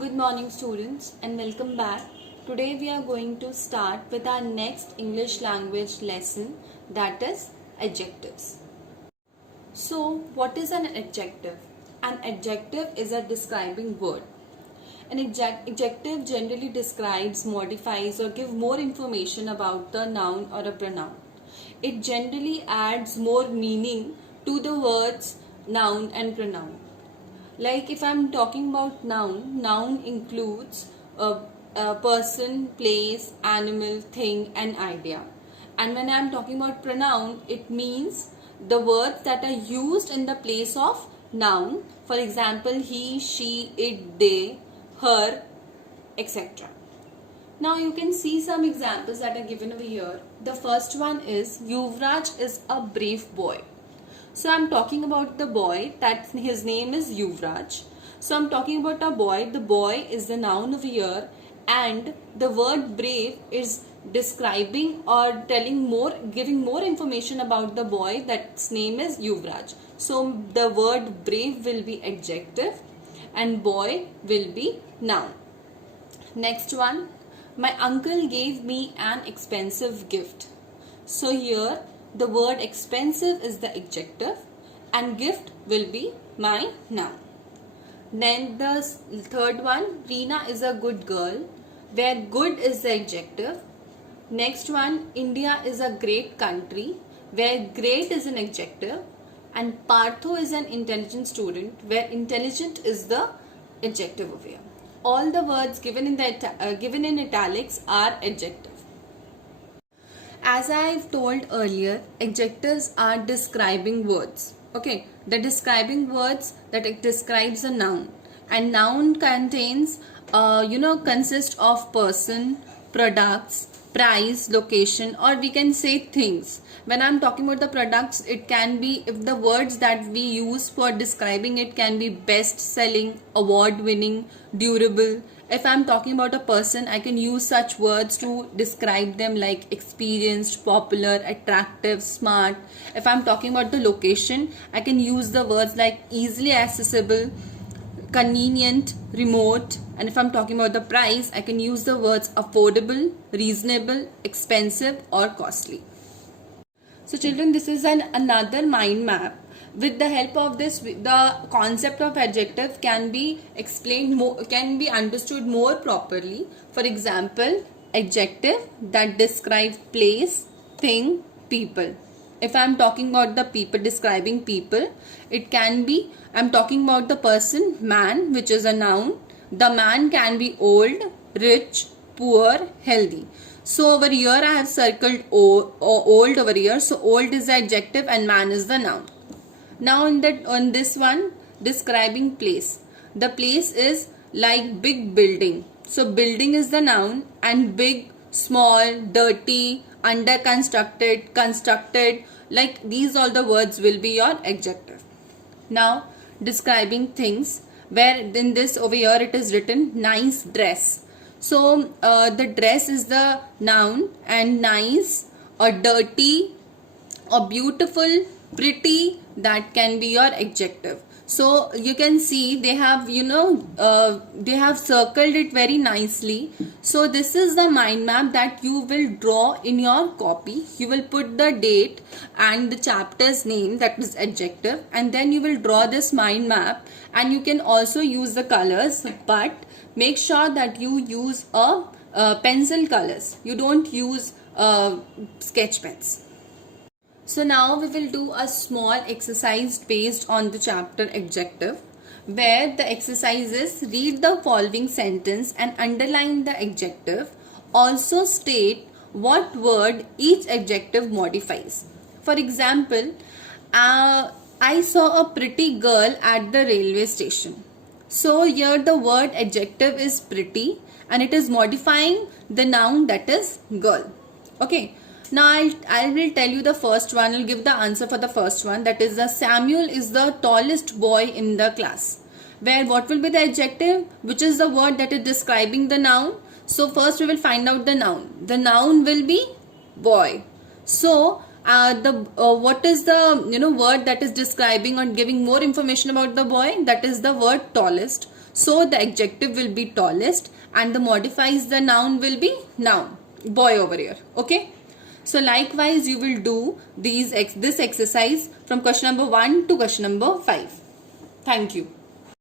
Good morning students and welcome back. Today we are going to start with our next English language lesson, that is adjectives. So what is an adjective? An adjective is a describing word. An adjective generally describes, modifies or give more information about the noun or a pronoun. It generally adds more meaning to the words noun and pronoun. Like if I'm talking about noun includes a person, place, animal, thing and idea. And when I'm talking about pronoun, it means the words that are used in the place of noun. For example, he, she, it, they, her, etc. Now you can see some examples that are given over here. The first one is Yuvraj is a brave boy. So I'm talking about the boy, that his name is Yuvraj. So I'm talking about a boy. The boy is the noun over here, and the word brave is describing or telling more, giving more information about the boy, that's name is Yuvraj. So the word brave will be adjective and boy will be noun. Next one, my uncle gave me an expensive gift. So here the word expensive is the adjective and gift will be my noun. Then the third one, Reena is a good girl, where good is the adjective. Next one, India is a great country, where great is an adjective. And Partho is an intelligent student, where intelligent is the adjective over here. All the words given in italics are adjective. As I've told earlier, adjectives are describing words. Okay, the describing words that it describes a noun, and noun contains, consists of person, products, price, location, or we can say things. When I'm talking about the products, it can be, if the words that we use for describing it can be best selling, award winning, durable. If I'm talking about a person, I can use such words to describe them like experienced, popular, attractive, smart. If I'm talking about the location, I can use the words like easily accessible, convenient, remote. And if I'm talking about the price, I can use the words affordable, reasonable, expensive or costly. So children, this is another mind map. With the help of this, the concept of adjective can be explained more, can be understood more properly. For example, adjective that describe place, thing, people. If I'm talking about the people, describing people, it can be, I'm talking about the person, man, which is a noun. The man can be old, rich, poor, healthy. So over here I have circled old over here. So old is the adjective and man is the noun. Now on this one, describing place. The place is like big building. So building is the noun and big, small, dirty, under constructed, constructed, like these all the words will be your adjective. Now describing things, where in this over here it is written nice dress. So the dress is the noun and nice or dirty or beautiful, pretty, that can be your adjective. So you can see they have they have circled it very nicely. So this is the mind map that you will draw in your copy. You will put the date and the chapter's name, that is adjective, and then you will draw this mind map, and you can also use the colors, but make sure that you use a pencil colors. You don't use sketch pens. So now we will do a small exercise based on the chapter adjective, where the exercise is read the following sentence and underline the adjective. Also state what word each adjective modifies. For example, I saw a pretty girl at the railway station. So here the word adjective is pretty and it is modifying the noun, that is girl. Okay. Now I will tell you the first one. I'll give the answer for the first one. That is, the Samuel is the tallest boy in the class. Where what will be the adjective, which is the word that is describing the noun. So first we will find out the noun. The noun will be boy. So what is the word that is describing or giving more information about the boy? That is the word tallest. So the adjective will be tallest and the modifies the noun will be noun, boy over here. Okay. So likewise you will do this exercise from question number 1 to question number 5. Thank you.